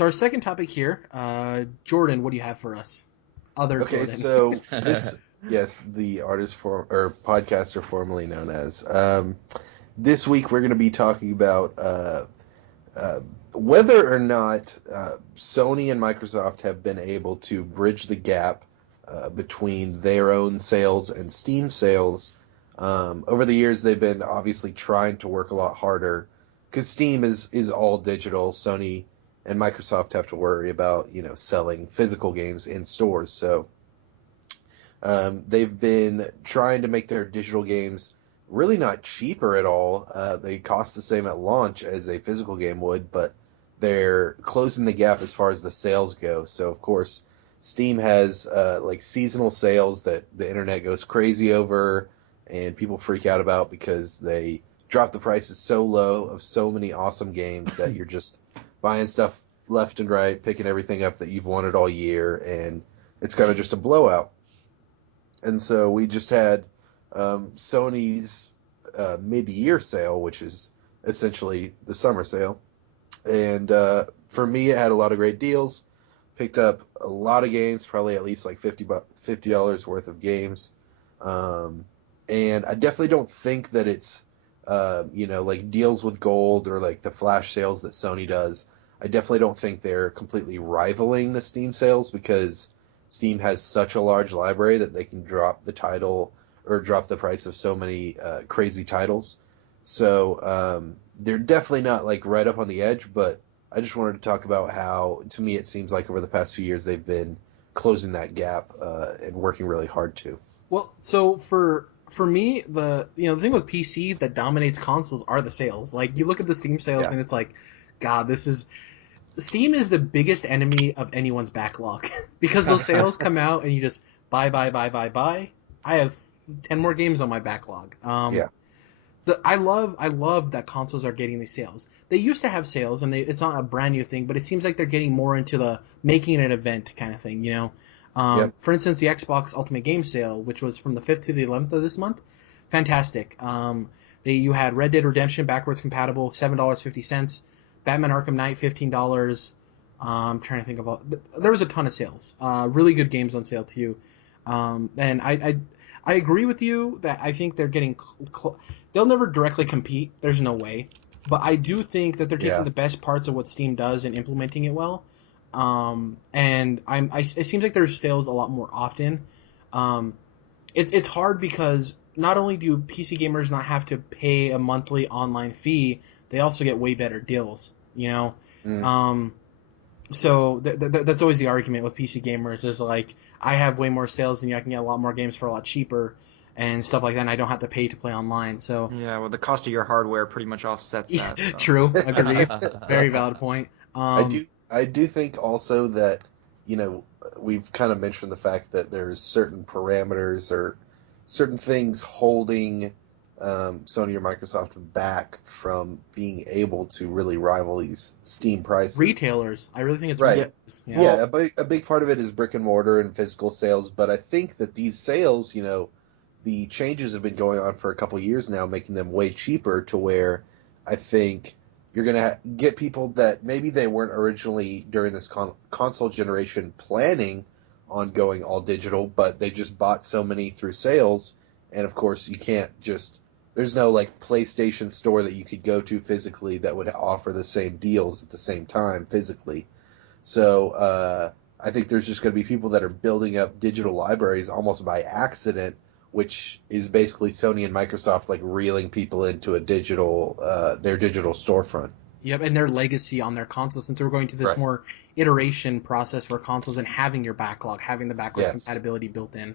So our second topic here, Jordan, what do you have for us? Other Okay, Jordan. so yes, the artist or podcaster formerly known as. This week we're going to be talking about uh, whether or not Sony and Microsoft have been able to bridge the gap between their own sales and Steam sales. Over the years, they've been obviously trying to work a lot harder because Steam is all digital. Sony and Microsoft have to worry about selling physical games in stores. So they've been trying to make their digital games really not cheaper at all. They cost the same at launch as a physical game would, but they're closing the gap as far as the sales go. So, of course, Steam has like seasonal sales that the internet goes crazy over and people freak out about because they drop the prices so low of so many awesome games that you're just buying stuff left and right, picking everything up that you've wanted all year, and it's kind of just a blowout. And so we just had Sony's mid-year sale, which is essentially the summer sale. And for me, it had a lot of great deals. Picked up a lot of games, probably at least like $50 worth of games. And I definitely don't think that it's, like deals with gold or like the flash sales that Sony does. I definitely don't think they're completely rivaling the Steam sales because Steam has such a large library that they can drop the title or drop the price of so many crazy titles. So they're definitely not like right up on the edge, but I just wanted to talk about how, to me, it seems like over the past few years they've been closing that gap and working really hard to. Well, so for me, the thing with PC that dominates consoles are the sales. Like you look at the Steam sales Yeah. and it's like, God, this is Steam is the biggest enemy of anyone's backlog because those sales come out and you just buy, buy, buy, buy, buy. I have 10 more games on my backlog. Yeah. I love that consoles are getting these sales. They used to have sales, and it's not a brand new thing, but it seems like they're getting more into the making it an event kind of thing. Yep. For instance, the Xbox Ultimate Game Sale, which was from the 5th to the 11th of this month, fantastic. You had Red Dead Redemption backwards compatible, $7.50. Batman Arkham Knight, $15. I'm trying to think about. There was a ton of sales. Really good games on sale too. And I agree with you that I think they're getting they'll never directly compete. There's no way. But I do think that they're taking Yeah. the best parts of what Steam does and implementing it well. And it seems like there's sales a lot more often. Um, it's hard because not only do PC gamers not have to pay a monthly online fee, they also get way better deals. Mm. Um, so that's always the argument with PC gamers is like I have way more sales than you. I can get a lot more games for a lot cheaper and stuff like that. And I don't have to pay to play online. So Yeah, well, the cost of your hardware pretty much offsets yeah, that. So. true, agreed, very valid point. I do think also that we've kind of mentioned the fact that there's certain parameters or certain things holding Sony or Microsoft back from being able to really rival these Steam prices. Retailers, I really think it's Right. Yeah. retailers. Yeah. Yeah, Well, a big part of it is brick and mortar and physical sales, but I think that these sales, the changes have been going on for a couple years now, making them way cheaper to where I think you're going to get people that maybe they weren't originally during this console generation planning on going all digital, but they just bought so many through sales. And of course, you can't just, there's no like PlayStation store that you could go to physically that would offer the same deals at the same time physically. So I think there's just going to be people that are building up digital libraries almost by accident, which is basically Sony and Microsoft like reeling people into their digital storefront. Yep, and their legacy on their consoles since we're going to this Right. more iteration process for consoles and having your backlog, having the backwards Yes. compatibility built in.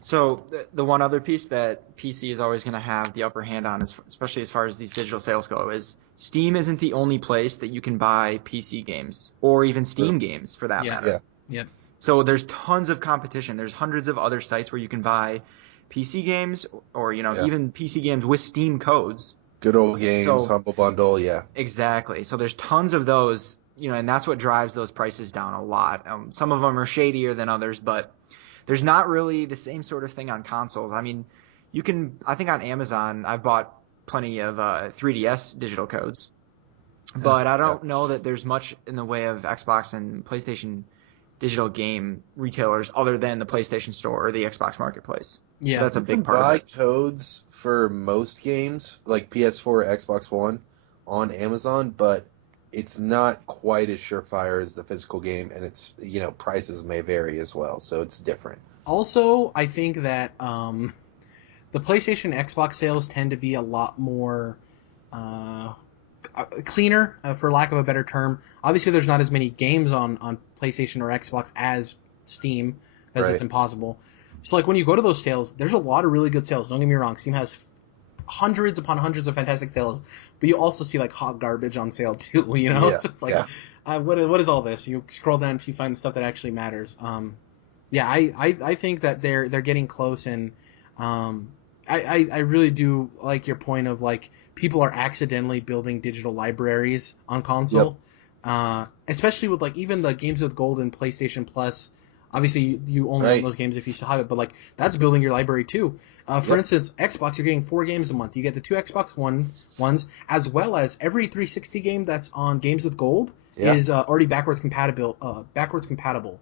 so the one other piece that PC is always going to have the upper hand on, especially as far as these digital sales go, is Steam isn't the only place that you can buy PC games or even True. Steam games for that Yeah. matter. Yeah. Yep. So there's tons of competition. There's hundreds of other sites where you can buy PC games or Yeah. even PC games with Steam codes. Good old games, So Humble Bundle. Yeah. exactly. So there's tons of those, and that's what drives those prices down a lot. Some of them are shadier than others, but there's not really the same sort of thing on consoles. I mean, I think on Amazon, I've bought plenty of 3DS digital codes. But I don't know that there's much in the way of Xbox and PlayStation digital game retailers other than the PlayStation Store or the Xbox Marketplace. Yeah. That's a You can big part of buy it. codes for most games, like PS4, Xbox One, on Amazon, but it's not quite as surefire as the physical game, and it's, prices may vary as well, so it's different. Also, I think that the PlayStation Xbox sales tend to be a lot more uh, cleaner, for lack of a better term. Obviously, there's not as many games on PlayStation or Xbox as Steam because it's Right. impossible. So, like when you go to those sales, there's a lot of really good sales. Don't get me wrong, Steam has hundreds upon hundreds of fantastic sales, but you also see like hot garbage on sale too. Yeah, So it's like, yeah. what is all this? You scroll down to find the stuff that actually matters. Yeah, I think that they're getting close, and I really do like your point of like people are accidentally building digital libraries on Yep. console, especially with like even the games with gold and PlayStation Plus. Obviously, you only own Right. those games if you still have it, but like that's building your library too. For Yep. instance, Xbox, you're getting 4 games a month. You get the two Xbox One ones, as well as every 360 game that's on Games with Gold Yeah. is already backwards compatible. Backwards compatible.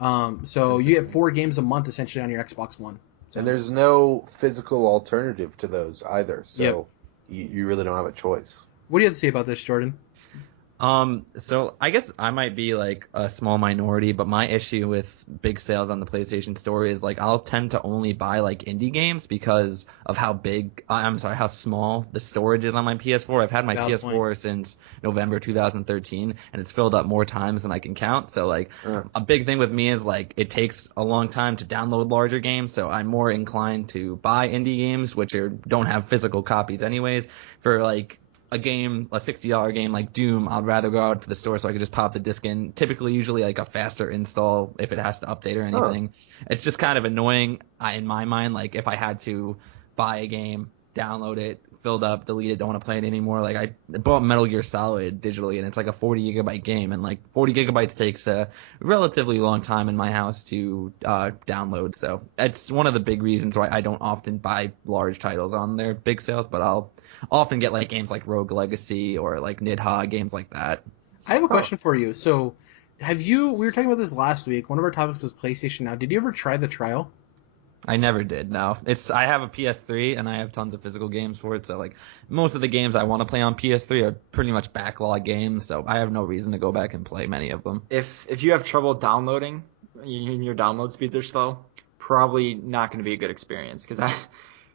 It's So you get interesting. 4 games a month essentially on your Xbox One. And So there's no physical alternative to those either, yep. so you really don't have a choice. What do you have to say about this, Jordan? So I guess I might be like a small minority, but my issue with big sales on the PlayStation Store is like I'll tend to only buy like indie games because of how big, I'm sorry, how small the storage is on my PS4. I've had my Valid point. PS4 since November 2013, and it's filled up more times than I can count. So like Uh, a big thing with me is like it takes a long time to download larger games, so I'm more inclined to buy indie games which don't have physical copies anyways. For like a game, a $60 game like Doom, I'd rather go out to the store so I could just pop the disc in. Typically, usually like a faster install if it has to update or huh. anything. It's just kind of annoying in my mind. Like if I had to buy a game, download it, filled up, delete it, don't want to play it anymore. Like I bought Metal Gear Solid digitally, and it's like a 40 gigabyte game, and like 40 gigabytes takes a relatively long time in my house to download. So it's one of the big reasons why I don't often buy large titles on their big sales, but I'll often get like games like Rogue Legacy or like Nidhogg, games like that. I have a Huh. question for you. So, have you? We were talking about this last week. One of our topics was PlayStation Now. Did you ever try the trial? I never did. No, I have a PS3 and I have tons of physical games for it. So like most of the games I want to play on PS3 are pretty much backlog games. So I have no reason to go back and play many of them. If you have trouble downloading, your download speeds are slow, probably not going to be a good experience because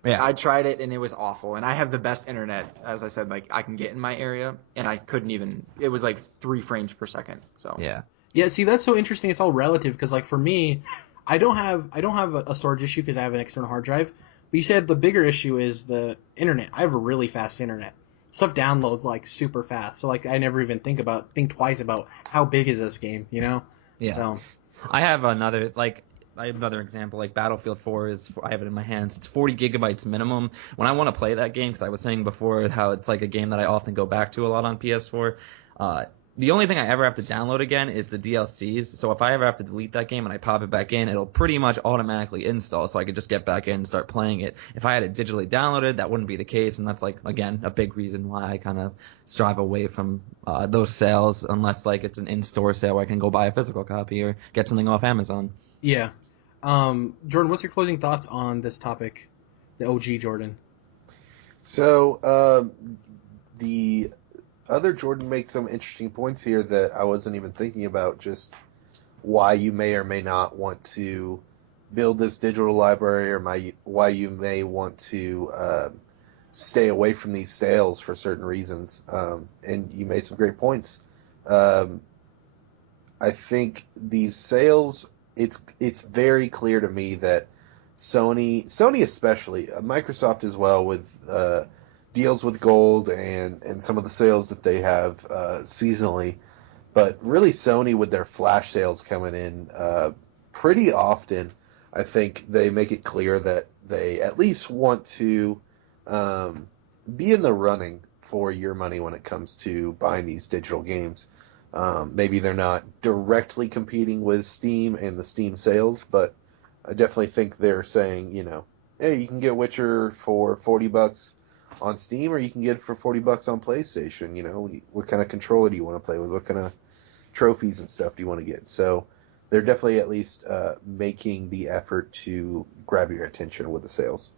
Yeah. I tried it and it was awful. And I have the best internet, as I said, like I can get in my area, and I couldn't even. It was like 3 frames per second. So Yeah. Yeah. See, that's so interesting. It's all relative because, like, for me, I don't have a storage issue because I have an external hard drive. But you said the bigger issue is the internet. I have a really fast internet. Stuff downloads like super fast. So like I never even think twice about how big is this game. Yeah. So I have another example. Like Battlefield 4 I have it in my hands. It's 40 gigabytes minimum. When I want to play that game, because I was saying before how it's like a game that I often go back to a lot on PS4. Uh, the only thing I ever have to download again is the DLCs. So if I ever have to delete that game and I pop it back in, it'll pretty much automatically install, so I could just get back in and start playing it. If I had it digitally downloaded, that wouldn't be the case, and that's like again a big reason why I kind of strive away from those sales, unless like it's an in-store sale where I can go buy a physical copy or get something off Amazon. yeah. Jordan, what's your closing thoughts on this topic? The OG Jordan. So, the other Jordan makes some interesting points here that I wasn't even thinking about, just why you may or may not want to build this digital library, or why you may want to stay away from these sales for certain reasons. And you made some great points. Um, I think these sales, it's very clear to me that Sony especially, Microsoft as well, with deals with gold and some of the sales that they have seasonally, but really Sony with their flash sales coming in pretty often. I think they make it clear that they at least want to um, be in the running for your money when it comes to buying these digital games. Maybe they're not directly competing with Steam and the Steam sales, but I definitely think they're saying, hey, you can get Witcher for $40 on Steam, or you can get it for $40 on PlayStation. What kind of controller do you want to play with? What kind of trophies and stuff do you want to get? So they're definitely at least making the effort to grab your attention with the sales.